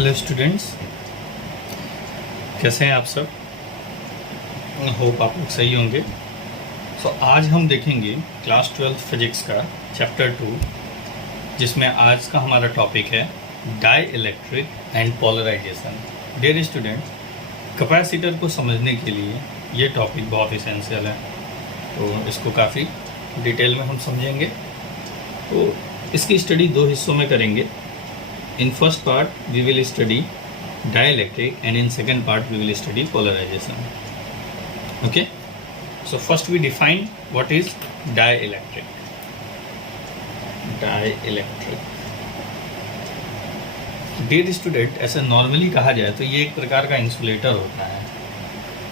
Hello students, कैसे हैं आप सब। होप आप लोग सही होंगे। आज हम देखेंगे क्लास 12 फिजिक्स का चैप्टर 2, जिसमें आज का हमारा टॉपिक है dielectric and polarisation. Dear student, capacitor को समझने के लिए ये टॉपिक बहुत इसेंशियल है, तो इसको काफ़ी डिटेल में हम समझेंगे। तो इसकी स्टडी दो हिस्सों में करेंगे। In first part we will study dielectric and in second part we will study polarization. Okay, so first we define what is dielectric. Dielectric, dear student, ऐसे नॉर्मली कहा जाए तो ये एक प्रकार का इंसुलेटर होता है।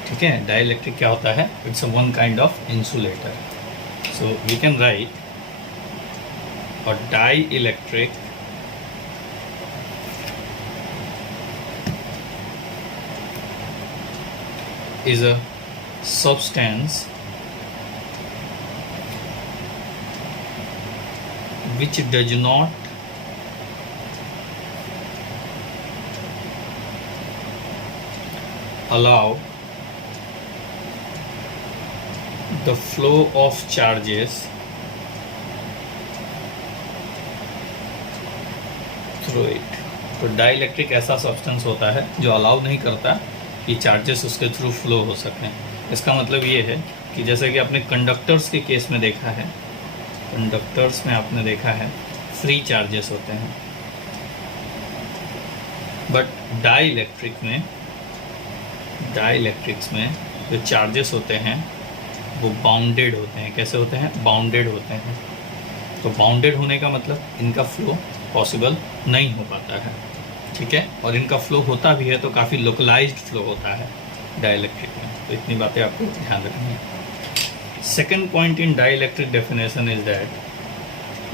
ठीक है, डाइलेक्ट्रिक क्या होता है? It's a one kind of insulator. So we can write और dielectric is a substance which does not allow the flow of charges through it। तो डाइलेक्ट्रिक ऐसा सब्सटेंस होता है जो अलाउ नहीं करता कि चार्जेस उसके थ्रू फ्लो हो सकें। इसका मतलब ये है कि जैसे कि आपने कंडक्टर्स के केस में देखा है, कंडक्टर्स में आपने देखा है फ्री चार्जेस होते हैं, बट डाइलेक्ट्रिक्स में जो चार्जेस होते हैं वो बाउंडेड होते हैं। कैसे होते हैं? बाउंडेड होते हैं। तो बाउंडेड होने का मतलब इनका फ्लो पॉसिबल नहीं हो पाता है। ठीक है, और इनका फ्लो होता भी है तो काफ़ी लोकलाइज्ड फ्लो होता है डाइलेक्ट्रिक में। तो इतनी बातें आपको ध्यान रखनी है। Second point in dielectric definition is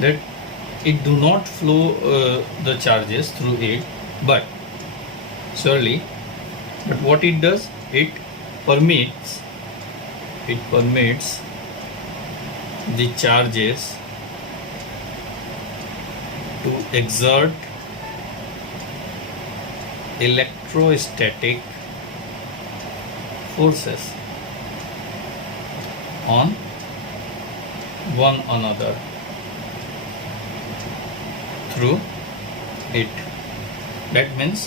that it do not flow the charges through it, but surely but what it does, it permits the charges to exert electrostatic forces on one another through it। That means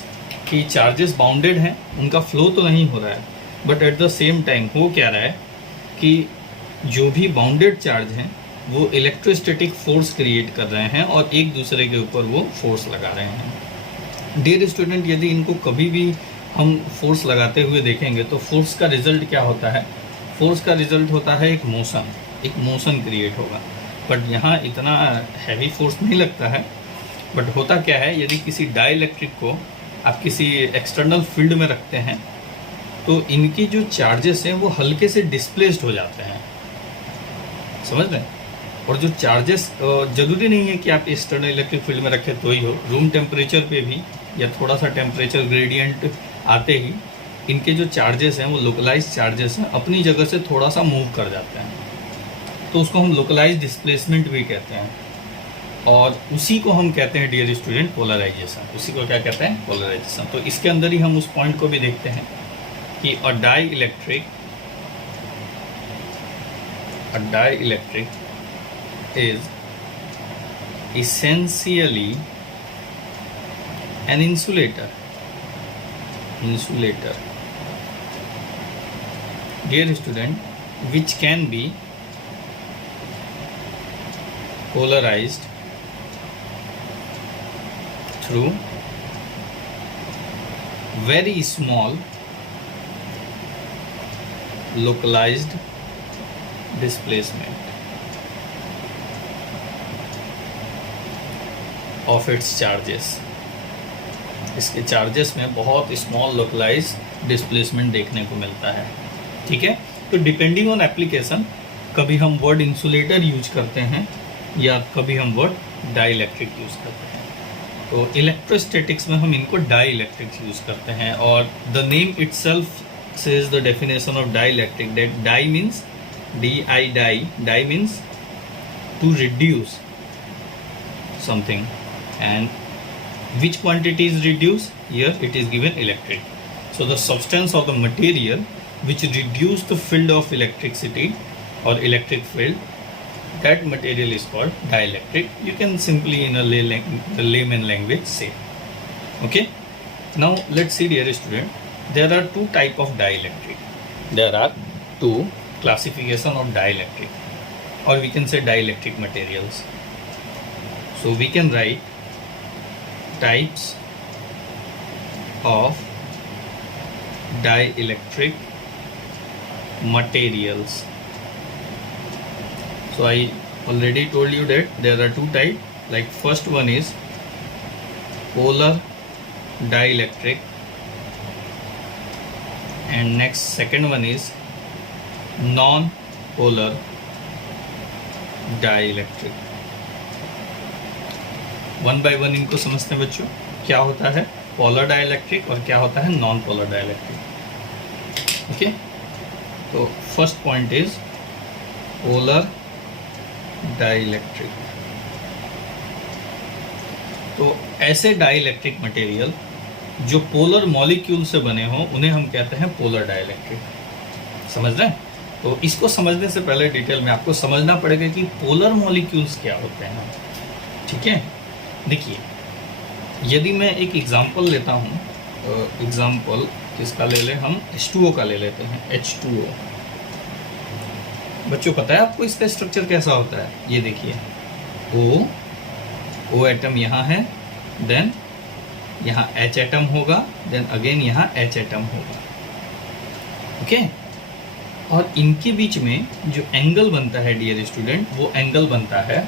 कि charges bounded हैं, उनका flow तो नहीं हो रहा है, but at the same time हो क्या रहा है कि जो भी बाउंडेड चार्ज हैं वो इलेक्ट्रोस्टैटिक फोर्स क्रिएट कर रहे हैं और एक दूसरे के ऊपर वो फोर्स लगा रहे हैं। डियर स्टूडेंट, यदि इनको कभी भी हम फोर्स लगाते हुए देखेंगे तो फोर्स का रिजल्ट क्या होता है? फोर्स का रिजल्ट होता है एक मोशन क्रिएट होगा। बट यहाँ इतना हैवी फोर्स नहीं लगता है। बट होता क्या है, यदि किसी डाइलेक्ट्रिक को आप किसी एक्सटर्नल फील्ड में रखते हैं तो इनकी जो चार्जेस हैं वो हल्के से डिस्प्लेस्ड हो जाते हैं। समझ रहे हैं? और जो चार्जेस जरूरी नहीं है कि आप एक्सटर्नल इलेक्ट्रिक फील्ड में रखें तो ही हो। रूम टेम्परेचर पे भी या थोड़ा सा टेम्परेचर ग्रेडियंट आते ही इनके जो चार्जेस हैं वो लोकलाइज चार्जेस हैं, अपनी जगह से थोड़ा सा मूव कर जाते हैं। तो उसको हम लोकलाइज डिस्प्लेसमेंट भी कहते हैं, और उसी को हम कहते हैं डियर स्टूडेंट पोलराइजेशन। उसी को क्या कहते हैं? पोलराइजेशन। तो इसके अंदर ही हम उस पॉइंट को भी देखते हैं कि अ dielectric is essentially an insulator। Dear student, which can be polarized through very small localized displacement of its charges. इसके चार्जेस में बहुत स्मॉल लोकलाइज डिस्प्लेसमेंट देखने को मिलता है। ठीक है, तो डिपेंडिंग ऑन एप्लीकेशन कभी हम वर्ड इंसुलेटर यूज करते हैं या कभी हम वर्ड डाइलेक्ट्रिक यूज करते हैं। तो इलेक्ट्रोस्टैटिक्स में हम इनको डाइलेक्ट्रिक यूज करते हैं, और the name itself says the definition of dielectric that die means die means to reduce something and Which quantity is reduced? Here it is given electric. So the substance of the material which reduce the field of electricity or electric field, that material is called dielectric. You can simply in a layman language say. Okay. Now let's see, dear student, there are two type of dielectric. There are two classification of dielectric, or we can say dielectric materials. So we can write types of dielectric materials. So I already told you that there are two types. Like first one is polar dielectric, and next second one is non-polar dielectric. One by one इनको समझते हैं बच्चों, क्या होता है polar dielectric और क्या होता है नॉन पोलर डाइलेक्ट्रिक. ओके, तो first point is polar dielectric. तो ऐसे डाइलेक्ट्रिक मटेरियल जो पोलर मॉलिक्यूल से बने हों उन्हें हम कहते हैं पोलर डाइलेक्ट्रिक. समझ रहे हैं? तो इसको समझने से पहले डिटेल में आपको समझना पड़ेगा कि पोलर मॉलिक्यूल्स क्या होते हैं. ठीक है, देखिए यदि मैं एक एग्जांपल लेता हूँ, एग्जांपल किसका ले लें हम, H2O का ले लेते हैं. H2O बच्चों पता है आपको इसका स्ट्रक्चर कैसा होता है? ये देखिए O एटम यहाँ है, देन यहाँ H एटम होगा, देन अगेन यहाँ H एटम होगा. ओके, और इनके बीच में जो एंगल बनता है डियर स्टूडेंट, वो एंगल बनता है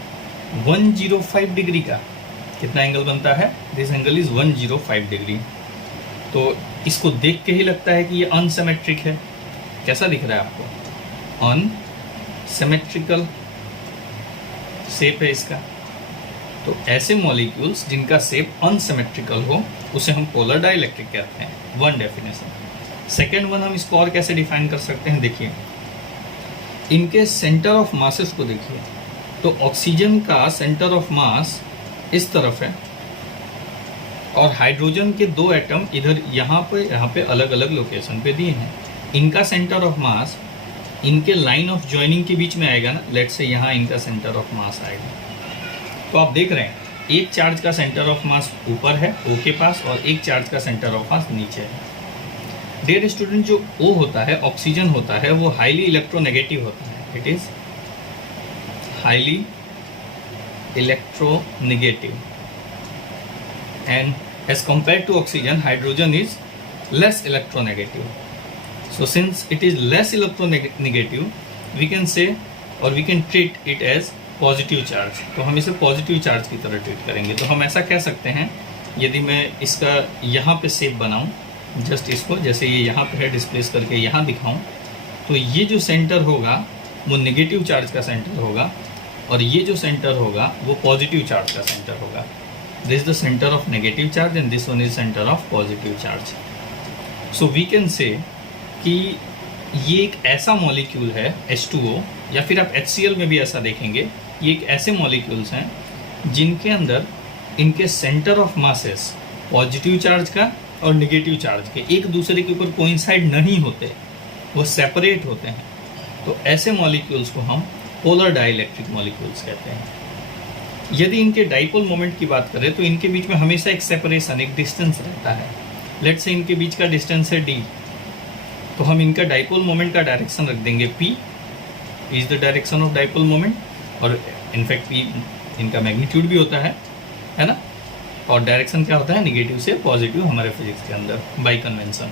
105 डिग्री का. कितना एंगल बनता है? This angle is 105 degree. तो इसको देख के ही लगता है कि ये अनसिमेट्रिक है. कैसा दिख रहा है आपको? अनसिमेट्रिकल शेप है इसका. तो ऐसे मॉलिक्यूल्स जिनका शेप अनसिमेट्रिकल हो उसे हम पोलर डाइलेक्ट्रिक कहते हैं. One definition. सेकेंड वन, हम इसको और कैसे डिफाइन कर सकते हैं? देखिए इनके सेंटर ऑफ मासेस को देखिए. तो ऑक्सीजन का सेंटर ऑफ मास इस तरफ है और हाइड्रोजन के दो एटम इधर यहाँ पे अलग अलग लोकेशन पे दिए हैं. इनका सेंटर ऑफ मास इनके लाइन ऑफ जॉइनिंग के बीच में आएगा ना. लेट्स से यहाँ इनका सेंटर ऑफ मास आएगा. तो आप देख रहे हैं एक चार्ज का सेंटर ऑफ मास ऊपर है O के पास और एक चार्ज का सेंटर ऑफ मास नीचे है. डियर स्टूडेंट, जो O होता है, ऑक्सीजन होता है, वो हाईली इलेक्ट्रोनेगेटिव होता है. It is highly electronegative, and as compared to oxygen, hydrogen is less electronegative. So since it is less electronegative, we can say or we can treat it as positive charge. तो हम इसे positive charge की तरह treat करेंगे. तो हम ऐसा कह सकते हैं, यदि मैं इसका यहाँ पे शेप बनाऊँ, जस्ट इसको जैसे ये यहाँ पे है डिस्प्लेस करके यहाँ दिखाऊँ, तो ये जो सेंटर होगा वो नेगेटिव चार्ज का सेंटर होगा और ये जो सेंटर होगा वो पॉजिटिव चार्ज का सेंटर होगा. This the centre of negative charge and this one is centre of positive charge. So we can say कि ये एक ऐसा मॉलिक्यूल है H2O, या फिर आप HCl में भी ऐसा देखेंगे. ये एक ऐसे मॉलिक्यूल्स हैं जिनके अंदर इनके centre of masses positive charge का और नेगेटिव चार्ज के एक दूसरे के ऊपर कोइंसाइड नहीं होते, वो सेपरेट होते हैं. तो ऐसे मॉलिक्यूल्स को हम पोलर डाइलेक्ट्रिक मॉलिक्यूल्स कहते हैं. यदि इनके डाइपोल मोमेंट की बात करें तो इनके बीच में हमेशा एक सेपरेशन, एक डिस्टेंस रहता है. लेट्स से इनके बीच का डिस्टेंस है D, तो हम इनका डाइपोल मोमेंट का डायरेक्शन रख देंगे P is the direction of dipole moment. और इनफैक्ट P इनका मैग्नीट्यूड भी होता है ना. और डायरेक्शन क्या होता है? नेगेटिव से पॉजिटिव हमारे फिजिक्स के अंदर बाय कन्वेंशन.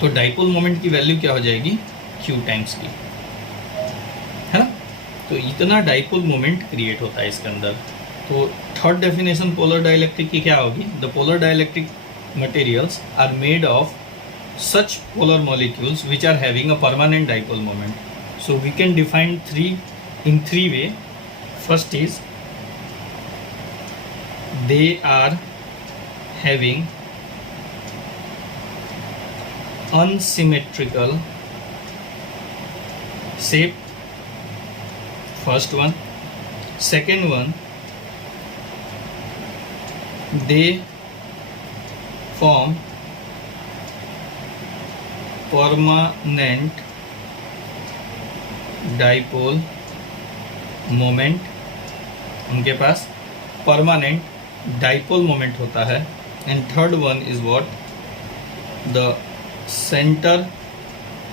तो डाइपोल मोमेंट की वैल्यू क्या हो जाएगी? Q टाइम्स की, है ना. तो इतना डाइपोल मोमेंट क्रिएट होता है इसके अंदर. तो थर्ड डेफिनेशन पोलर डाइलेक्ट्रिक की क्या होगी? The polar dielectric materials are made of such polar molecules which are having a permanent dipole moment. So we can define in three way. First is they are having unsymmetrical shape. First one. Second one, they form permanent dipole moment, उनके पास permanent dipole moment होता है. And third one is what, the centre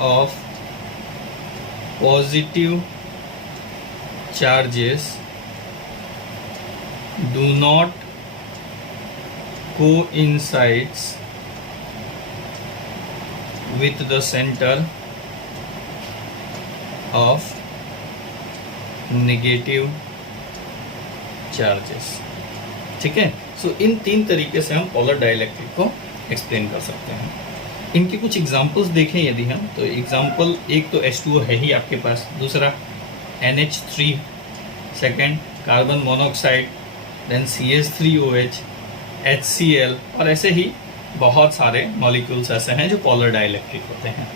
of positive charges do not coincides with the center of negative charges. ठीक है. सो इन तीन तरीके से हम polar dielectric को एक्सप्लेन कर सकते हैं. इनके कुछ एग्जांपल्स देखें यदि हम, तो एग्जांपल एक तो H2O है ही आपके पास, दूसरा NH3, second carbon monoxide, then CH3OH, HCl, और ऐसे ही बहुत सारे मॉलिक्यूल्स ऐसे हैं जो पोलर डाइलेक्ट्रिक होते हैं.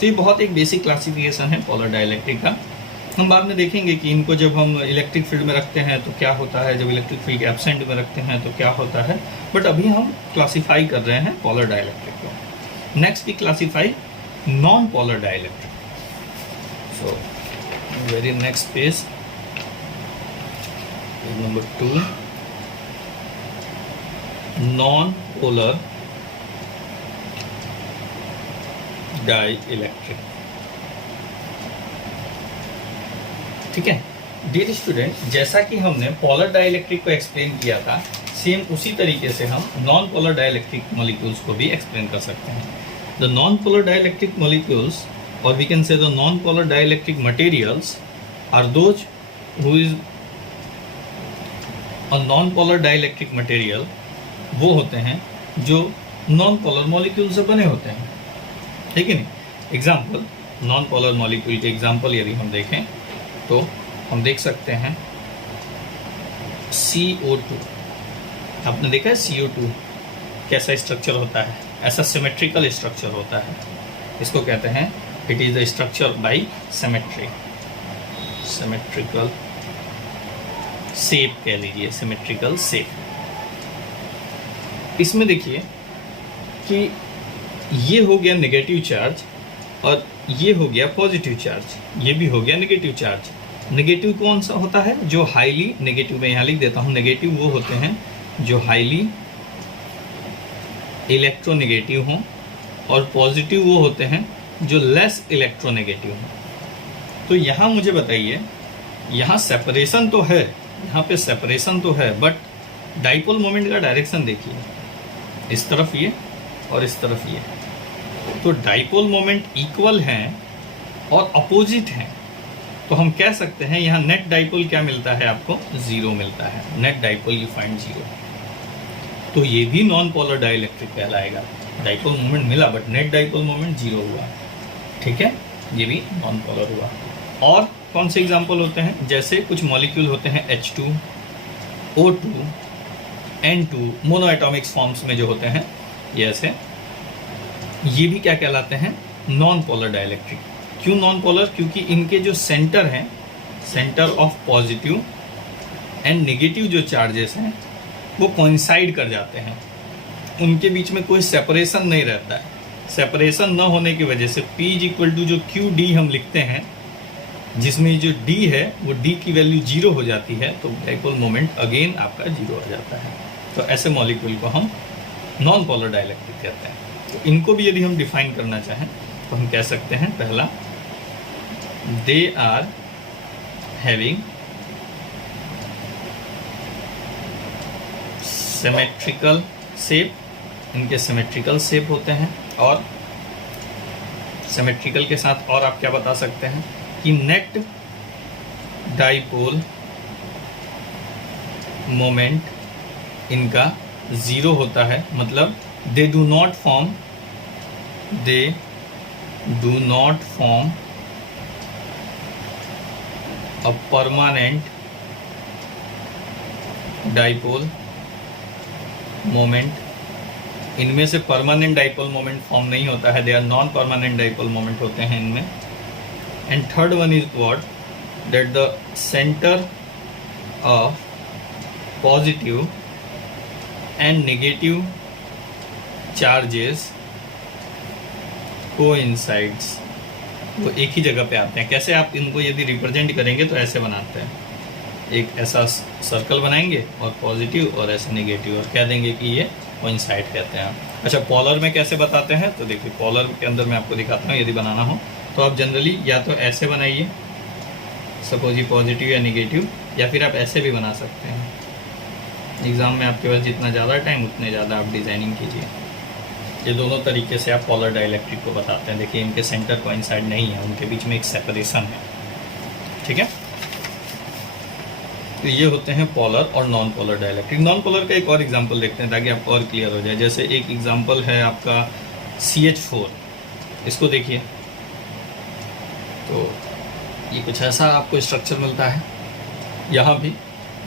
तो ये बहुत एक बेसिक क्लासिफिकेशन है पोलर डाइलेक्ट्रिक का. हम बाद में देखेंगे कि इनको जब हम इलेक्ट्रिक फील्ड में रखते हैं तो क्या होता है, जब इलेक्ट्रिक फील्ड के एब्सेंट में रखते हैं तो क्या होता है, बट अभी हम क्लासीफाई कर रहे हैं पोलर डाइलेक्ट्रिक को. Next we classify non polar dielectric. So very next page number 2, non polar dielectric. ठीक है डियर स्टूडेंट, जैसा कि हमने पोलर डाइलेक्ट्रिक को एक्सप्लेन किया था, सेम उसी तरीके से हम नॉन पोलर डाइलेक्ट्रिक मॉलिक्यूल्स को भी एक्सप्लेन कर सकते हैं. The non polar dielectric molecules, और we can say the non polar dielectric materials, are those who is a non polar dielectric material. वो होते हैं जो नॉन पोलर मॉलिक्यूल से बने होते हैं. ठीक है नहीं. एग्जाम्पल, नॉन पोलर मॉलिक्यूल के एग्जाम्पल यदि हम देखें तो हम देख सकते हैं CO2. आपने देखा है CO2 कैसा स्ट्रक्चर होता है, ऐसा सिमेट्रिकल स्ट्रक्चर होता है. इसको कहते हैं it is the structure by symmetry, symmetrical shape कह लीजिए, सिमेट्रिकल शेप. इसमें देखिए कि ये हो गया नेगेटिव चार्ज और ये हो गया पॉजिटिव चार्ज, ये भी हो गया नेगेटिव चार्ज. नेगेटिव कौन सा होता है, जो हाईली नेगेटिव, मैं यहाँ लिख देता हूँ, नेगेटिव वो होते हैं जो हाईली इलेक्ट्रोनेगेटिव हों, और पॉजिटिव वो होते हैं जो लेस इलेक्ट्रोनेगेटिव हों. तो यहाँ मुझे बताइए, यहाँ सेपरेशन तो है, यहाँ पे सेपरेशन तो है, बट डाइपोल मोमेंट का डायरेक्शन देखिए, इस तरफ ये और इस तरफ ये. तो डाइपोल मोमेंट इक्वल हैं और अपोजिट हैं, तो हम कह सकते हैं यहाँ नेट डाइपोल क्या मिलता है आपको, 0 मिलता है. Net dipole you find 0. तो ये भी नॉन पोलर डाइलेक्ट्रिक कहलाएगा. डाइपोल मोमेंट मिला बट नेट डाइपोल मोमेंट 0 हुआ. ठीक है, ये भी नॉन पोलर हुआ. और कौन से एग्जाम्पल होते हैं, जैसे कुछ मॉलिक्यूल होते हैं H2, O2, N2, mono Atomics forms में जो होते हैं, ये ऐसे, ये भी क्या कहलाते हैं, नॉन पोलर डाइलेक्ट्रिक. क्यों नॉन पोलर, क्योंकि इनके जो सेंटर हैं, centre of positive and negative जो चार्जेस हैं वो कोइंसाइड कर जाते हैं, उनके बीच में कोई सेपरेशन नहीं रहता है. सेपरेशन न होने की वजह से P इज इक्वल टू जो QD हम लिखते हैं, जिसमें जो D है वो D की वैल्यू 0 हो जाती है, तो डाइपोल मोमेंट अगेन आपका 0 हो जाता है. तो ऐसे मॉलिक्यूल को हम नॉन पोलर डाइलेक्ट्रिक कहते हैं. तो इनको भी यदि हम डिफाइन करना चाहें तो हम कह सकते हैं, पहला, they are having symmetrical shape, इनके सिमेट्रिकल शेप होते हैं. और सिमेट्रिकल के साथ और आप क्या बता सकते हैं कि नेट डाइपोल मोमेंट इनका 0 होता है. मतलब they do not form a permanent dipole moment. इनमें से परमानेंट डाइपोल मोमेंट फॉर्म नहीं होता है, they are non permanent dipole moment होते हैं इनमें. And third one is what, that the centre of positive and negative charges coincides, वो एक ही जगह पे आते हैं। कैसे आप इनको यदि रिप्रेजेंट करेंगे तो ऐसे बनाते हैं, एक ऐसा सर्कल बनाएंगे और पॉजिटिव और ऐसे नेगेटिव, और कह देंगे कि ये कोइंसाइड कहते हैं। अच्छा, पोलर में कैसे बताते हैं, तो देखिए पोलर के अंदर मैं आपको दिखाता हूँ। यदि बनाना हो तो आप जनरली या तो ऐसे बनाइए, सपोज ये पॉजिटिव या नेगेटिव, या फिर आप ऐसे भी बना सकते हैं। एग्ज़ाम में आपके पास जितना ज़्यादा टाइम उतने ज़्यादा आप डिज़ाइनिंग कीजिए। ये दोनों तरीके से आप पोलर डाइलेक्ट्रिक को बताते हैं। देखिए इनके सेंटर कोइंसाइड नहीं है, उनके बीच में एक सेपरेशन है, ठीक है। तो ये होते हैं पोलर और non polar dielectric. Non polar का एक और एग्जांपल देखते हैं ताकि आपको और क्लियर हो जाए। जैसे एक एग्जांपल है आपका CH4, इसको देखिए तो ये कुछ ऐसा आपको स्ट्रक्चर मिलता है। यहाँ भी,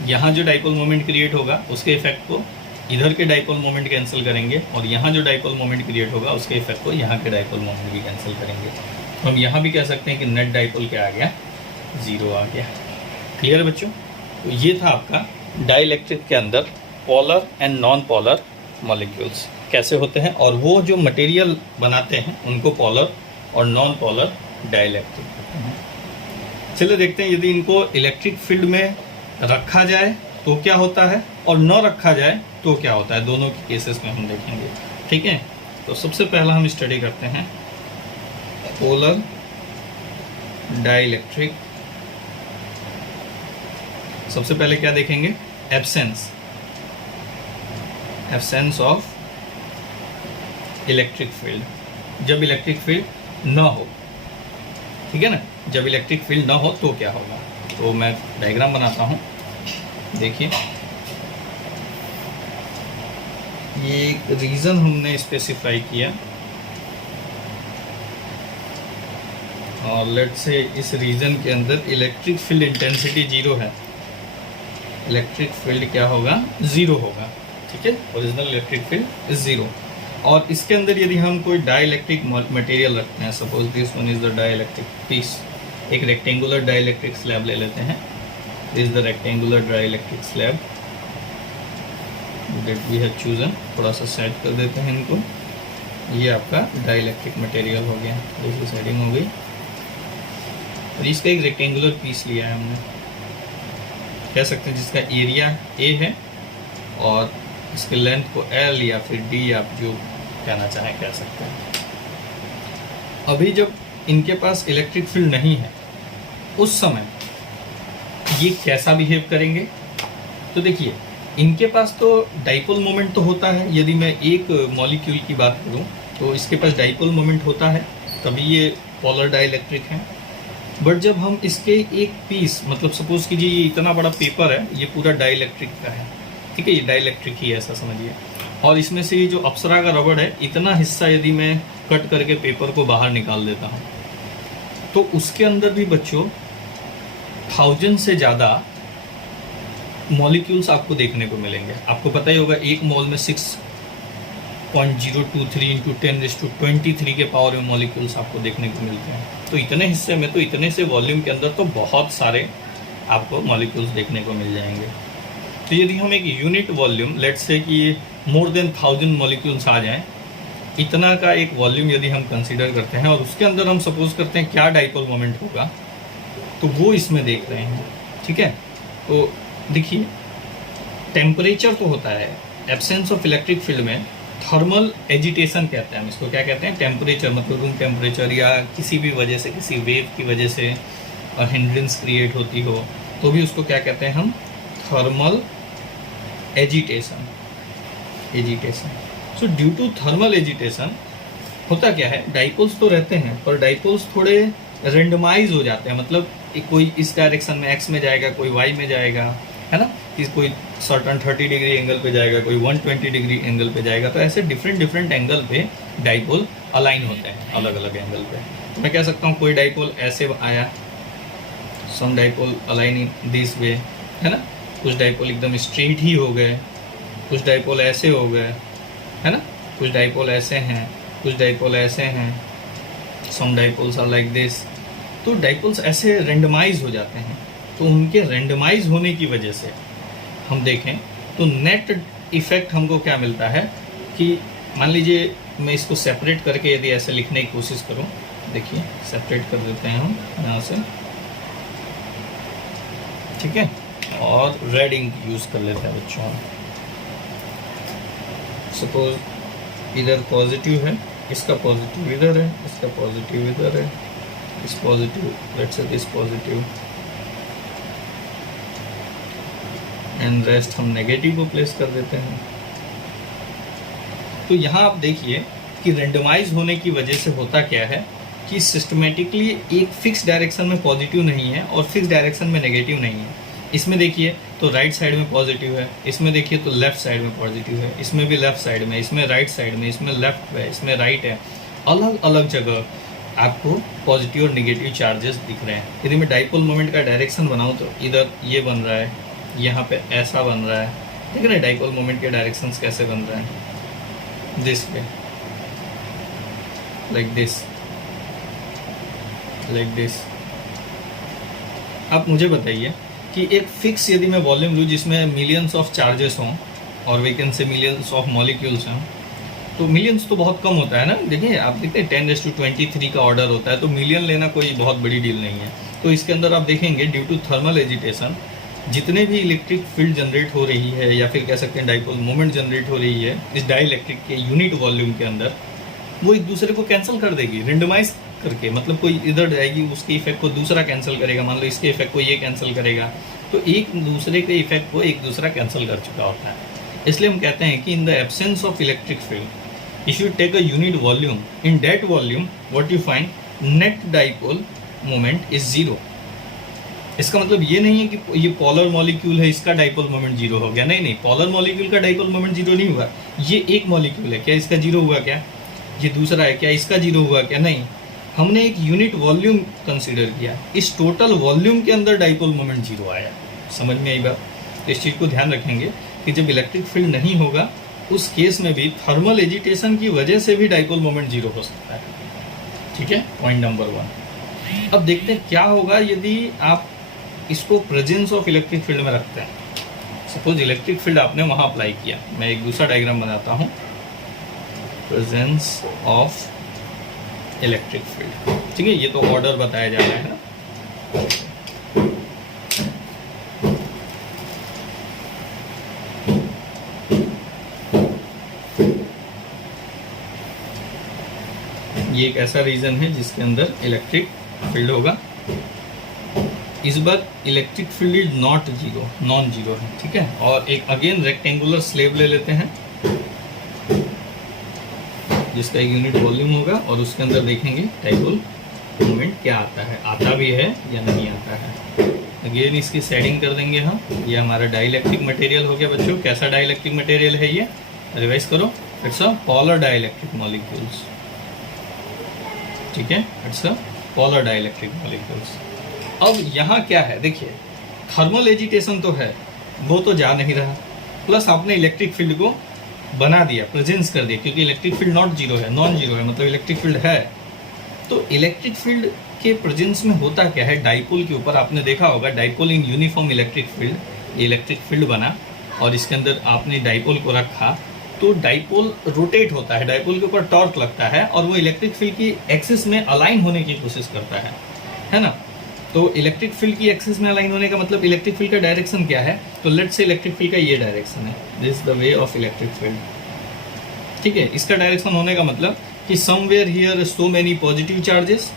यहाँ जो डाइपोल मोमेंट क्रिएट होगा उसके इफेक्ट को इधर के डाइपोल मोमेंट कैंसिल करेंगे, और यहाँ जो डाइपोल मोमेंट क्रिएट होगा उसके इफेक्ट को यहाँ के डाइपोल मोमेंट भी कैंसिल करेंगे। तो हम यहाँ भी कह सकते हैं कि नेट डाइपोल क्या आ गया, 0 आ गया। क्लियर बच्चों? तो ये था आपका डाइलेक्ट्रिक के अंदर polar and non polar molecules कैसे होते हैं, और वो जो मटेरियल बनाते हैं उनको पोलर और नॉन पोलर डाइलेक्ट्रिक कहते हैं। चलिए देखते हैं यदि इनको इलेक्ट्रिक फील्ड में रखा जाए तो क्या होता है, और न रखा जाए तो क्या होता है। दोनों के केसेस में हम देखेंगे, ठीक है। तो सबसे पहला हम स्टडी करते हैं पोलर डाइलेक्ट्रिक। सबसे पहले क्या देखेंगे, एब्सेंस ऑफ इलेक्ट्रिक फील्ड। जब इलेक्ट्रिक फील्ड न हो, ठीक है ना, जब इलेक्ट्रिक फील्ड न हो तो क्या होगा। तो मैं डायग्राम बनाता हूं, देखिए ये एक रीजन हमने स्पेसिफाई किया, और लेट्स से इस रीजन के अंदर इलेक्ट्रिक फील्ड इंटेंसिटी 0 है। इलेक्ट्रिक फील्ड क्या होगा, 0 होगा, ठीक है। Original electric field is 0। और इसके अंदर यदि हम कोई डाइलेक्ट्रिक मटेरियल रखते हैं, suppose this one is the dielectric piece, एक रेक्टेंगुलर डाइलेक्ट्रिक स्लैब ले लेते हैं। This is the rectangular dielectric slab that we have chosen. थोड़ा सा सेट कर देते हैं इनको। ये आपका डाइलेक्ट्रिक मटेरियल हो गया, दूसरी सेटिंग हो गई। और इसका एक रेक्टेंगुलर पीस लिया है हमने, कह सकते हैं जिसका एरिया A है, और इसके लेंथ को L या फिर D आप जो कहना चाहें कह सकते हैं। अभी जब इनके पास इलेक्ट्रिक फील्ड नहीं है उस समय ये कैसा बिहेव करेंगे, तो देखिए इनके पास तो डाइपोल मोमेंट तो होता है। यदि मैं एक मॉलिक्यूल की बात करूं तो इसके पास डाइपोल मोमेंट होता है, तभी ये पोलर डाइलेक्ट्रिक है। बट जब हम इसके एक पीस, मतलब सपोज कीजिए ये इतना बड़ा पेपर है, ये पूरा डाइलेक्ट्रिक का है, ठीक है, ये डाइलेक्ट्रिक ही है ऐसा समझिए। और इसमें से ये जो अप्सरा का रबड़ है, इतना हिस्सा यदि मैं कट करके पेपर को बाहर निकाल देता हूँ तो उसके अंदर भी बच्चों 1000 से ज़्यादा मॉलिक्यूल्स आपको देखने को मिलेंगे। आपको पता ही होगा एक मोल में 6.023 × 10⁻23 के पावर में मॉलिक्यूल्स आपको देखने को मिलते हैं। तो इतने हिस्से में, तो इतने से वॉल्यूम के अंदर तो बहुत सारे आपको मॉलिक्यूल्स देखने को मिल जाएंगे। तो यदि हम एक यूनिट वॉल्यूम, लेट्स से कि मोर देन 1000 मॉलिक्यूल्स आ जाएं, इतना का एक वॉल्यूम यदि हम कंसीडर करते हैं, और उसके अंदर हम सपोज करते हैं क्या डाइपोल मोमेंट होगा, तो वो इसमें देख रहे हैं, ठीक है। तो देखिए टेम्परेचर तो होता है, एब्सेंस ऑफ इलेक्ट्रिक फील्ड में थर्मल एजिटेशन कहते हैं हम इसको। क्या कहते हैं, टेम्परेचर मतलब रूम टेम्परेचर, या किसी भी वजह से, किसी वेव की वजह से और हिंड्रेंस क्रिएट होती हो तो भी उसको क्या कहते हैं हम, thermal agitation. So due to thermal agitation होता क्या है, डाइपोल्स तो रहते हैं पर डाइपोल्स थोड़े रेंडमाइज हो जाते हैं। मतलब कोई इस डायरेक्शन में एक्स में जाएगा, कोई वाई में जाएगा, है ना, कि कोई सर्टन 30 डिग्री एंगल पे जाएगा, कोई 120 डिग्री एंगल पे जाएगा। तो ऐसे डिफरेंट एंगल पे डाइपोल अलाइन होते हैं, अलग अलग एंगल पे। तो मैं कह सकता हूँ कोई डाइपोल ऐसे आया, some dipole align in this way, है ना, कुछ डाइपोल एकदम स्ट्रेट ही हो गए, कुछ डाइपोल ऐसे हो गए, है ना, कुछ डाइपोल ऐसे हैं, कुछ डाइपोल ऐसे हैं, सम डाइपोल्स आर लाइक दिस। तो डाइपोल्स ऐसे रेंडमाइज हो जाते हैं। तो उनके रेंडमाइज होने की वजह से हम देखें तो नेट इफेक्ट हमको क्या मिलता है कि मान लीजिए मैं इसको सेपरेट करके यदि ऐसे लिखने की कोशिश करूं, देखिए सेपरेट कर देते हैं हम यहाँ से, ठीक है, और रेड इंक यूज़ कर लेते हैं बच्चों हम। सपोज इधर पॉजिटिव है, इसका पॉजिटिव इधर है, इसका पॉजिटिव इधर है, इस positive, let's say this positive, and rest हम नेगेटिव को प्लेस कर देते हैं। तो यहाँ आप देखिए कि रेंडमाइज होने की वजह से होता क्या है कि सिस्टमेटिकली एक फिक्स डायरेक्शन में पॉजिटिव नहीं है और फिक्स डायरेक्शन में नेगेटिव नहीं है। इसमें देखिए तो राइट साइड में पॉजिटिव है, इसमें देखिए तो लेफ्ट साइड में पॉजिटिव है, इसमें भी लेफ्ट साइड में, इसमें राइट साइड में, इसमें लेफ्ट है, इसमें राइट है। अलग अलग जगह आपको पॉजिटिव और निगेटिव चार्जेस दिख रहे हैं। यदि मैं डाइपोल मोमेंट का डायरेक्शन बनाऊँ तो इधर ये बन रहा है, यहाँ पे ऐसा बन रहा है, ठीक है ना। डाइपोल मोमेंट के डायरेक्शंस कैसे बन रहे हैं, this way, like this, like this. आप मुझे बताइए कि एक फिक्स यदि मैं वॉल्यूम लूँ जिसमें मिलियंस ऑफ चार्जेस हों और we can say millions of molecules हों, तो मिलियंस तो बहुत कम होता है ना। देखिए आप देखते हैं 10⁻23 का ऑर्डर होता है, तो मिलियन लेना कोई बहुत बड़ी डील नहीं है। तो इसके अंदर आप देखेंगे ड्यू टू थर्मल एजिटेशन जितने भी इलेक्ट्रिक फील्ड जनरेट हो रही है या फिर कह सकते हैं डाइपोल मोमेंट जनरेट हो रही है इस डाइइलेक्ट्रिक के यूनिट वॉल्यूम के अंदर, वो एक दूसरे को कैंसिल कर देगी रेंडमाइज करके। मतलब कोई इधर जाएगी, उसके इफेक्ट को दूसरा कैंसिल करेगा, मान लो इसके इफेक्ट को ये कैंसिल करेगा, तो एक दूसरे के इफेक्ट को एक दूसरा कैंसिल कर चुका होता है। इसलिए हम कहते हैं कि in the absence of electric field if you take a unit volume, in that volume what you find, net dipole moment is zero. इसका मतलब ये नहीं है कि ये पोलर मॉलिक्यूल है इसका डाइपोल मोमेंट जीरो हो गया, नहीं नहीं, पोलर मॉलिक्यूल का डाइपोल मोमेंट जीरो नहीं हुआ। ये एक मॉलिक्यूल है, क्या इसका जीरो हुआ क्या? ये दूसरा है, क्या इसका जीरो हुआ क्या? नहीं, हमने एक यूनिट वॉल्यूम कंसीडर किया, इस टोटल वॉल्यूम के अंदर डाइपोल मोमेंट जीरो आया। समझ में आई बात? इस चीज़ को ध्यान रखेंगे कि जब इलेक्ट्रिक फील्ड नहीं होगा उस केस में भी थर्मल एजिटेशन की वजह से भी डाइपोल मोमेंट जीरो हो सकता है। ठीक है, पॉइंट नंबर 1। अब देखते हैं क्या होगा यदि आप इसको प्रेजेंस ऑफ इलेक्ट्रिक फील्ड में रखते हैं। सपोज इलेक्ट्रिक फील्ड आपने वहाँ अप्लाई किया, मैं एक दूसरा डायग्राम बनाता हूँ, प्रेजेंस ऑफ इलेक्ट्रिक फील्ड। ठीक है, ये तो ऑर्डर बताया जा रहा है ना। ये एक ऐसा रीजन है जिसके अंदर इलेक्ट्रिक फील्ड होगा। इस बार electric field is not zero, non zero है। ठीक है, और एक अगेन रेक्टेंगुलर स्लेब ले लेते हैं जिसका एक यूनिट वॉल्यूम होगा और उसके अंदर देखेंगे डाइपोल मोमेंट क्या आता है, आता भी है या नहीं आता है। अगेन इसकी शेडिंग कर देंगे हम। ये हमारा डाइइलेक्ट्रिक मटेरियल हो गया बच्चों। कैसा डाइइलेक्ट्रिक मटेरियल है ये? रिवाइज करो, it's a polar dielectric molecules. ठीक है, it's a polar dielectric molecules. अब यहाँ क्या है, देखिए थर्मल एजिटेशन तो है, वो तो जा नहीं रहा, प्लस आपने इलेक्ट्रिक फील्ड को बना दिया, प्रेजेंस कर दिया, क्योंकि इलेक्ट्रिक फील्ड नॉट जीरो है, नॉन जीरो है, मतलब इलेक्ट्रिक फील्ड है। तो इलेक्ट्रिक फील्ड के प्रेजेंस में होता क्या है, डाइपोल के ऊपर आपने देखा होगा, dipole in uniform electric field, ये इलेक्ट्रिक फील्ड बना और इसके अंदर आपने डाइपोल को रखा तो डाइपोल रोटेट होता है, डाइपोल के ऊपर टॉर्क लगता है और वो इलेक्ट्रिक फील्ड की एक्सिस में अलाइन होने की कोशिश करता है ना। तो इलेक्ट्रिक फील्ड की एक्सिस में अलाइन होने का मतलब इलेक्ट्रिक फील्ड का डायरेक्शन क्या है, तो लेट्स से इलेक्ट्रिक फील्ड का ये डायरेक्शन है, this is the way of electric field. ठीक है, इसका डायरेक्शन होने का मतलब कि somewhere here so many positive charges,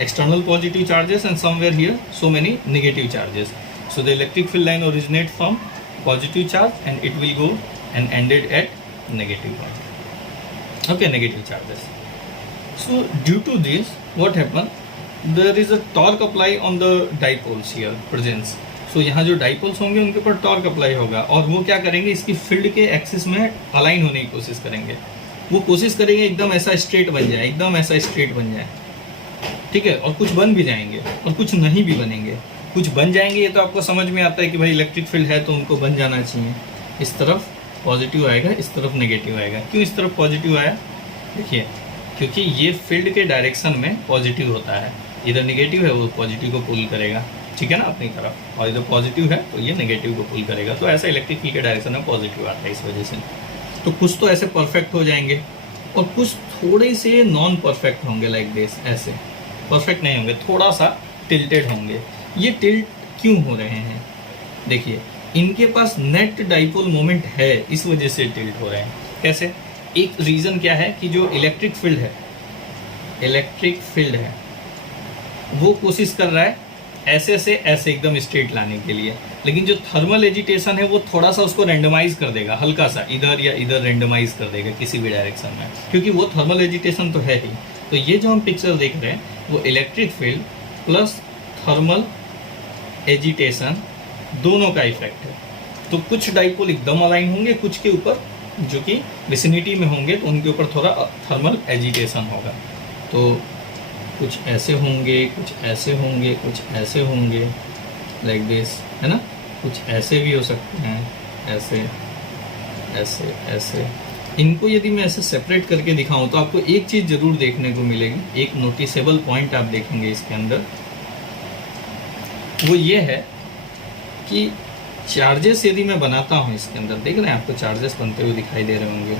external positive charges, and somewhere here so many negative charges. So the electric field line originate from positive charge and it will go and ended at negative charge. Okay, negative charges. So due to this, what happen? There is a torque apply on the dipoles here presence. So यहाँ जो dipoles होंगे उनके ऊपर torque apply होगा और वो क्या करेंगे, इसकी फील्ड के एक्सिस में अलाइन होने की कोशिश करेंगे। वो कोशिश करेंगे एकदम ऐसा स्ट्रेट बन जाए, एकदम ऐसा स्ट्रेट बन जाए। ठीक है, और कुछ बन भी जाएंगे और कुछ नहीं भी बनेंगे। कुछ बन जाएंगे, ये तो आपको समझ में आता है कि भाई इलेक्ट्रिक फील्ड है तो उनको बन जाना चाहिए। इस तरफ पॉजिटिव आएगा, इस तरफ नेगेटिव आएगा। क्यों इस तरफ पॉजिटिव आया? देखिए, क्योंकि ये फील्ड के डायरेक्शन में पॉजिटिव होता है, इधर नेगेटिव है वो पॉजिटिव को पुल करेगा, ठीक है ना, अपनी तरफ, और इधर पॉजिटिव है तो ये नेगेटिव को पुल करेगा। तो ऐसा इलेक्ट्रिक फील्ड के डायरेक्शन में पॉजिटिव आता है इस वजह से। तो कुछ तो ऐसे परफेक्ट हो जाएंगे, और कुछ थोड़े से नॉन परफेक्ट होंगे लाइक दिस, ऐसे परफेक्ट नहीं होंगे, थोड़ा सा टिल्टेड होंगे। ये टिल्ट क्यों हो रहे हैं? देखिए इनके पास नेट डाइपोल मोमेंट है, इस वजह से टिल्ट हो रहे हैं। कैसे? एक रीज़न क्या है कि जो इलेक्ट्रिक फील्ड है वो कोशिश कर रहा है ऐसे से ऐसे एकदम स्ट्रेट लाने के लिए, लेकिन जो थर्मल एजिटेशन है वो थोड़ा सा उसको रेंडमाइज कर देगा, हल्का सा इधर या इधर रेंडमाइज कर देगा किसी भी डायरेक्शन में, क्योंकि वो थर्मल एजिटेशन तो है ही। तो ये जो हम पिक्चर देख रहे हैं वो electric field plus thermal agitation दोनों का इफेक्ट है। तो कुछ डाइपोल एकदम अलाइन होंगे, कुछ के ऊपर जो कि विसिनिटी में होंगे तो उनके ऊपर थोड़ा थर्मल एजिटेशन होगा। तो कुछ ऐसे होंगे, कुछ ऐसे होंगे, कुछ ऐसे होंगे लाइक दिस, है ना। कुछ ऐसे भी हो सकते हैं, ऐसे ऐसे ऐसे। इनको यदि मैं ऐसे सेपरेट करके दिखाऊं तो आपको एक चीज़ जरूर देखने को मिलेगी, एक नोटिसेबल पॉइंट आप देखेंगे इसके अंदर, वो ये है कि चार्जेस यदि मैं बनाता हूं इसके अंदर, देख रहे हैं आपको चार्जेस बनते हुए दिखाई दे रहे होंगे।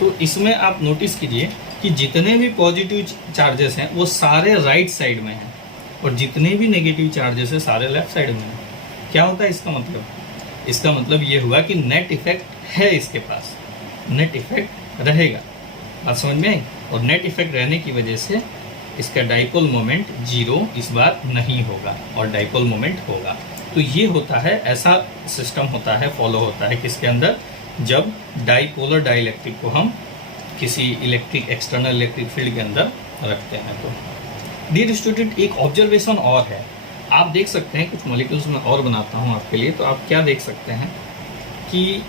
तो इसमें आप नोटिस कीजिए कि जितने भी पॉजिटिव चार्जेस हैं वो सारे राइट साइड में हैं और जितने भी नेगेटिव चार्जेस हैं सारे लेफ्ट साइड में हैं। क्या होता है इसका मतलब? इसका मतलब ये हुआ कि नेट इफेक्ट है इसके पास, नेट इफेक्ट रहेगा। बात समझ में आई? और नेट इफेक्ट रहने की वजह से इसका डाइपोल मोमेंट जीरो इस बार नहीं होगा और डाइपोल मोमेंट होगा। तो ये होता है, ऐसा सिस्टम होता है, फॉलो होता है किसके अंदर, जब डाइपोलर डाइलेक्ट्रिक को हम किसी इलेक्ट्रिक एक्सटर्नल इलेक्ट्रिक फील्ड के अंदर रखते हैं। तो डियर स्टूडेंट, एक ऑब्जर्वेशन और है, आप देख सकते हैं कुछ मॉलिक्यूल्स में और बनाता हूं आपके लिए, तो आप क्या देख सकते हैं कि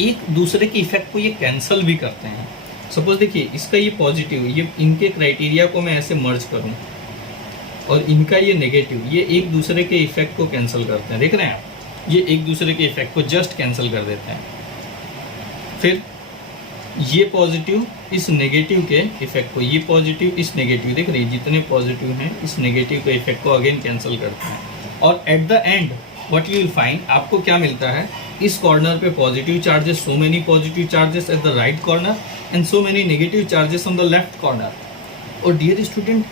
एक दूसरे के इफेक्ट को ये कैंसल भी करते हैं। सपोज देखिए इसका ये पॉजिटिव, ये इनके क्राइटेरिया को मैं ऐसे मर्ज करूं और इनका ये नेगेटिव, ये एक दूसरे के इफेक्ट को कैंसिल करते हैं। देख रहे हैं आप, ये एक दूसरे के इफेक्ट को जस्ट कैंसिल कर देते हैं। फिर ये पॉजिटिव इस नेगेटिव के इफेक्ट को, ये पॉजिटिव इस नेगेटिव, देख रहे हैं जितने पॉजिटिव हैं इस नेगेटिव के इफेक्ट को अगेन कैंसिल करते हैं। और at the end what you will find, आपको क्या मिलता है, इस कॉर्नर पे positive charges, so many positive charges at the right corner and so many negative charges on the left corner. और डियर स्टूडेंट,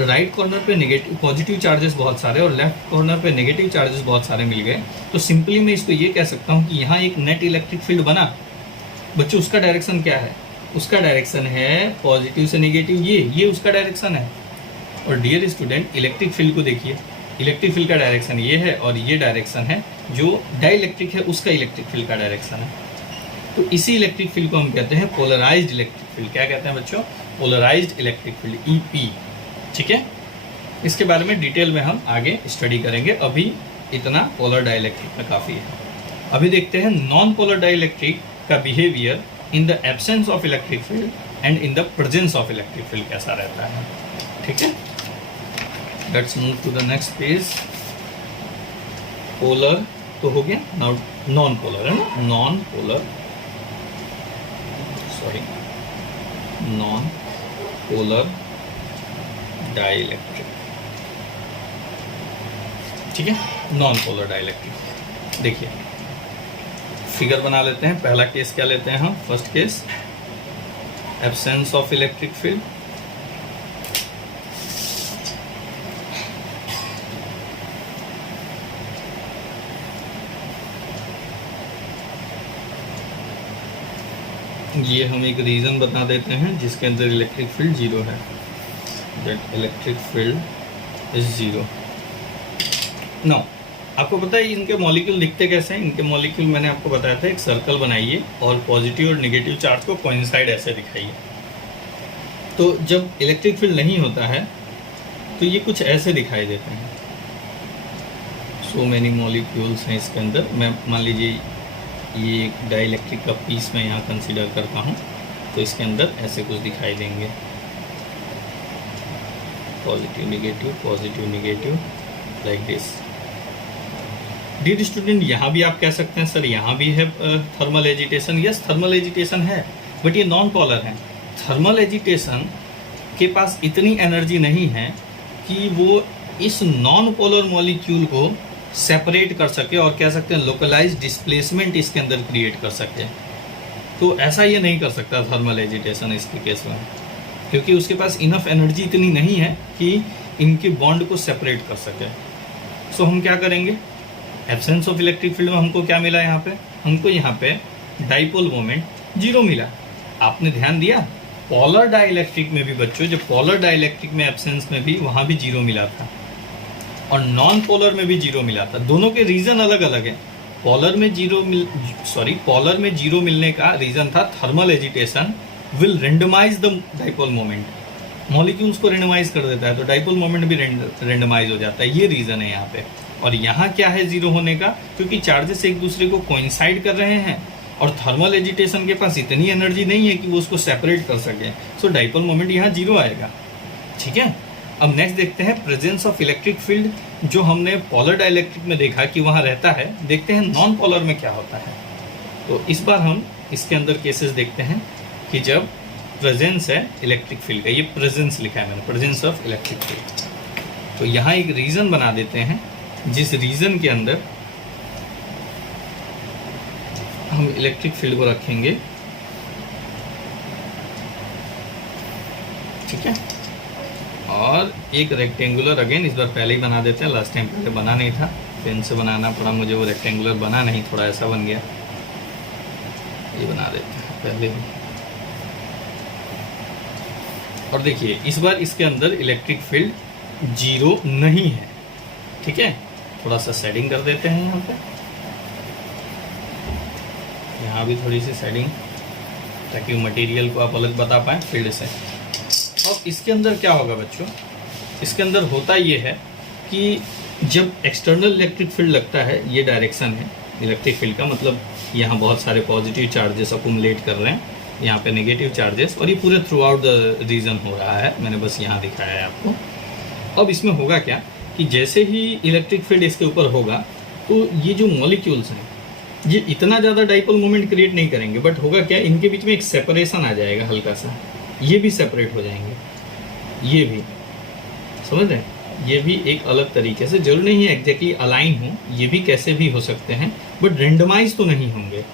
राइट कॉर्नर पे negative positive charges बहुत सारे और लेफ्ट कॉर्नर पे नेगेटिव चार्जेस बहुत सारे मिल गए। तो सिंपली मैं इसको ये कह सकता हूँ कि यहाँ एक नेट इलेक्ट्रिक फील्ड बना। बच्चों उसका डायरेक्शन क्या है? उसका डायरेक्शन है पॉजिटिव से नेगेटिव, ये उसका डायरेक्शन है। और डियर स्टूडेंट, इलेक्ट्रिक फील्ड को देखिए, इलेक्ट्रिक फील्ड का डायरेक्शन ये है और ये डायरेक्शन है जो डाइलेक्ट्रिक है उसका इलेक्ट्रिक फील्ड का डायरेक्शन है। तो इसी इलेक्ट्रिक फील्ड को हम कहते हैं पोलराइज्ड इलेक्ट्रिक फील्ड। क्या कहते हैं बच्चों? Polarized electric field, EP. ठीक है, इसके बारे में डिटेल में हम आगे स्टडी करेंगे, अभी इतना पोलर डाइलेक्ट्रिक में काफ़ी है। अभी देखते हैं नॉन पोलर डाइलेक्ट्रिक का behaviour in the absence of electric field and in the presence of electric field कैसा रहता है। ठीक है, let's move to the next page. Polar तो हो गया, नाउ नॉन पोलर है ना, non polar, sorry, non polar dielectric. ठीक है, नॉन पोलर डाइलेक्ट्रिक। देखिए फिगर बना लेते हैं। पहला केस क्या लेते हैं हम? First case, absence of electric field. ये हम एक रीजन बता देते हैं जिसके अंदर इलेक्ट्रिक फील्ड जीरो है, that electric field is zero. No, आपको पता है इनके मॉलिक्यूल दिखते कैसे हैं? इनके मॉलिक्यूल मैंने आपको बताया था, एक सर्कल बनाइए और पॉजिटिव और नेगेटिव चार्ज को कोइंसाइड ऐसे दिखाइए। तो जब इलेक्ट्रिक फील्ड नहीं होता है तो ये कुछ ऐसे दिखाई देते हैं। सो मैनी मॉलिक्यूल्स हैं इसके अंदर। मैं मान लीजिए ये एक डाइलेक्ट्रिक का पीस मैं यहाँ कंसीडर करता हूँ, तो इसके अंदर ऐसे कुछ दिखाई देंगे, positive negative like this. Dear student, यहाँ भी आप कह सकते हैं सर यहाँ भी है thermal agitation. Yes, thermal agitation है, बट ये नॉन पोलर है। थर्मल एजिटेशन के पास इतनी एनर्जी नहीं है कि वो इस नॉन पोलर मॉलिक्यूल को सेपरेट कर सके और कह सकते हैं लोकलाइज डिस्प्लेसमेंट इसके अंदर क्रिएट कर सके। तो ऐसा ये नहीं कर सकता थर्मल एजिटेशन इसके केस में, क्योंकि उसके पास इनफ एनर्जी इतनी नहीं है कि इनके बॉन्ड को सेपरेट कर सके। सो हम क्या करेंगे, एब्सेंस ऑफ इलेक्ट्रिक फील्ड में हमको क्या मिला, यहाँ पे हमको यहाँ पे डाइपोल मोमेंट 0 मिला। आपने ध्यान दिया पॉलर डाइलेक्ट्रिक में भी बच्चों, जब पॉलर डाइलेक्ट्रिक में एब्सेंस में भी वहाँ भी 0 मिला था और नॉन पोलर में भी 0 मिला था। दोनों के रीजन अलग अलग है। पॉलर में 0 मिलने का रीजन था thermal agitation will randomise the dipole moment, molecules को रेंडमाइज कर देता है, तो डाइपोल मोमेंट भी रेंडमाइज हो जाता है। ये रीजन है यहाँ पे। और यहाँ क्या है 0 होने का, क्योंकि चार्जेस एक दूसरे को कोइंसाइड कर रहे हैं और थर्मल एजिटेशन के पास इतनी एनर्जी नहीं है कि वो उसको सेपरेट कर सके। सो डाइपोल मोमेंट यहाँ 0 आएगा। ठीक है, अब नेक्स्ट देखते हैं प्रेजेंस ऑफ इलेक्ट्रिक फील्ड, जो हमने पॉलर डाइलेक्ट्रिक में देखा कि वहाँ रहता है। देखते हैं नॉन पॉलर में क्या होता है। तो इस बार हम इसके अंदर केसेस देखते हैं कि जब प्रेजेंस है इलेक्ट्रिक फील्ड का, ये प्रेजेंस लिखा है मैंने, प्रेजेंस ऑफ इलेक्ट्रिक फील्ड। तो यहाँ एक रीजन बना देते हैं, जिस रीजन के अंदर हम इलेक्ट्रिक फील्ड को रखेंगे। ठीक है, और एक रेक्टेंगुलर अगेन इस बार पहले ही बना देते हैं, लास्ट टाइम पहले बना नहीं था, पेन से बनाना पड़ा मुझे, वो रेक्टेंगुलर बना नहीं, थोड़ा ऐसा बन गया। ये बना देते हैं पहले ही। और देखिए इस बार इसके अंदर इलेक्ट्रिक फील्ड 0 नहीं है। ठीक है, थोड़ा सा शेडिंग कर देते हैं यहाँ पे, यहाँ भी थोड़ी सी शेडिंग, ताकि मटेरियल को आप अलग बता पाएँ फील्ड से। अब इसके अंदर क्या होगा बच्चों, इसके अंदर होता ये है कि जब एक्सटर्नल इलेक्ट्रिक फील्ड लगता है, ये डायरेक्शन है इलेक्ट्रिक फील्ड का, मतलब यहाँ बहुत सारे पॉजिटिव चार्जेस अकुमुलेट कर रहे हैं, यहाँ पे नेगेटिव चार्जेस, और ये पूरे थ्रू आउट द रीजन हो रहा है। मैंने बस यहाँ दिखाया है आपको। अब इसमें होगा क्या कि जैसे ही इलेक्ट्रिक फील्ड इसके ऊपर होगा, तो ये जो मॉलिक्यूल्स हैं ये इतना ज़्यादा डाइपोल मोमेंट क्रिएट नहीं करेंगे, बट होगा क्या, इनके बीच में एक सेपरेशन आ जाएगा हल्का सा, ये भी सेपरेट हो जाएंगे, ये भी, समझ रहे हैं, ये भी एक अलग तरीके से, जरूर नहीं है एग्जैक्टली अलाइन हो, ये भी कैसे भी हो सकते हैं, बट रेंडमाइज तो नहीं होंगे,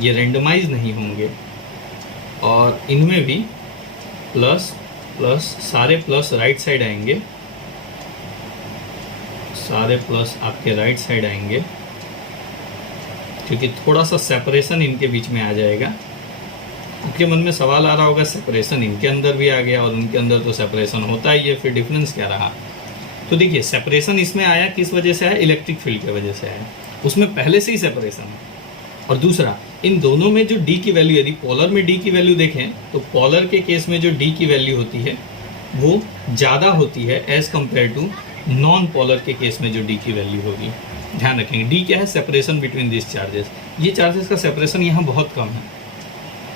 ये रेंडमाइज नहीं होंगे। और इनमें भी प्लस प्लस, सारे प्लस राइट साइड आएंगे, सारे प्लस आपके राइट साइड आएंगे, क्योंकि थोड़ा सा सेपरेशन इनके बीच में आ जाएगा। आपके मन में सवाल आ रहा होगा, सेपरेशन इनके अंदर भी आ गया और उनके अंदर तो सेपरेशन होता ही है, फिर डिफरेंस क्या रहा। तो देखिए सेपरेशन इसमें आया किस वजह से आया, इलेक्ट्रिक फील्ड की वजह से आया, उसमें पहले से ही सेपरेशन है। और दूसरा, इन दोनों में जो डी की वैल्यू, यदि पॉलर में डी की वैल्यू देखें तो पॉलर के केस में जो डी की वैल्यू होती है वो ज़्यादा होती है as compared to non polar के केस में जो डी की वैल्यू होगी। ध्यान रखेंगे, डी क्या है, सेपरेशन बिटवीन दिस चार्जेस। ये चार्जेस का सेपरेशन यहाँ बहुत कम है,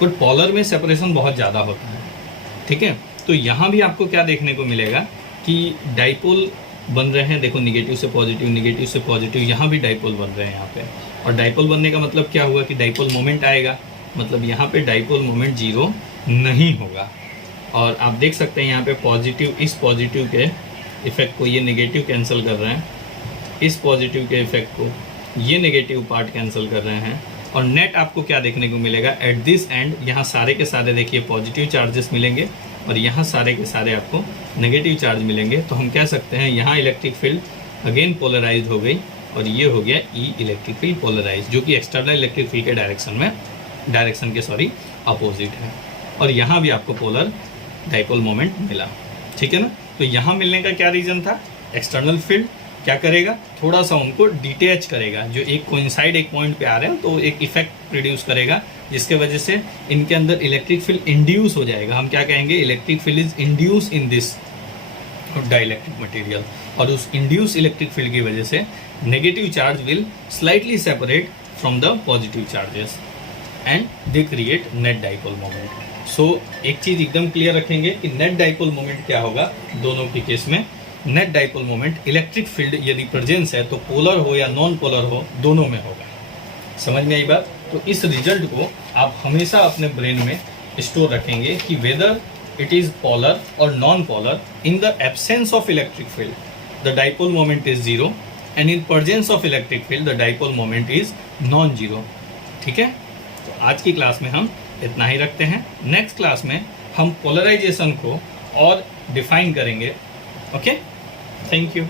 बट पॉलर में सेपरेशन बहुत ज़्यादा होता है। ठीक है, तो यहाँ भी आपको क्या देखने को मिलेगा कि डाइपोल बन रहे हैं, देखो निगेटिव से पॉजिटिव, निगेटिव से पॉजिटिव, यहाँ भी डाइपोल बन रहे हैं यहाँ पे। और डाइपोल बनने का मतलब क्या हुआ कि डाइपोल मोमेंट आएगा, मतलब यहाँ पे डाइपोल मोमेंट 0 नहीं होगा। और आप देख सकते हैं यहाँ पे पॉजिटिव, इस पॉजिटिव के इफेक्ट को ये नेगेटिव कैंसिल कर रहे हैं, इस पॉजिटिव के इफेक्ट को ये नेगेटिव पार्ट कैंसिल कर रहे हैं। और नेट आपको क्या देखने को मिलेगा, एट दिस एंड यहाँ सारे के सारे देखिए पॉजिटिव चार्जेस मिलेंगे और यहाँ सारे के सारे आपको नेगेटिव चार्ज मिलेंगे। तो हम कह सकते हैं यहाँ इलेक्ट्रिक फील्ड अगेन पोलराइज हो गई और ये हो गया ई इलेक्ट्रिक फील्ड पोलराइज, जो कि एक्सटर्नल इलेक्ट्रिक फील्ड के डायरेक्शन के अपोजिट है। और यहाँ भी आपको पोलर डाइपोल मोमेंट मिला। ठीक है ना, तो यहाँ मिलने का क्या रीज़न था, एक्सटर्नल फील्ड क्या करेगा, थोड़ा सा उनको डिटैच करेगा, जो एक कोइंसाइड एक पॉइंट पे आ रहे हैं तो एक इफेक्ट प्रोड्यूस करेगा, जिसके वजह से इनके अंदर इलेक्ट्रिक फील्ड इंड्यूस हो जाएगा। हम क्या कहेंगे, electric field is induce in this dielectric material. और उस इंड्यूस इलेक्ट्रिक फील्ड की वजह से negative charge will slightly separate from the positive charges and they create net dipole moment. So एक चीज़ एकदम क्लियर रखेंगे कि नेट डाइपोल मोमेंट क्या होगा, दोनों के केस में net dipole moment electric field यदि प्रेजेंस है तो पोलर हो या नॉन पोलर हो, दोनों में होगा। समझ में आई बात। तो इस रिजल्ट को आप हमेशा अपने ब्रेन में स्टोर रखेंगे कि weather it is polar or non-polar, in the absence of electric field the dipole moment is 0 and in presence of electric field the dipole moment is non zero. ठीक है, तो आज की क्लास में हम इतना ही रखते हैं। नेक्स्ट क्लास में हम पोलराइजेशन को और डिफाइन करेंगे। Okay, thank you.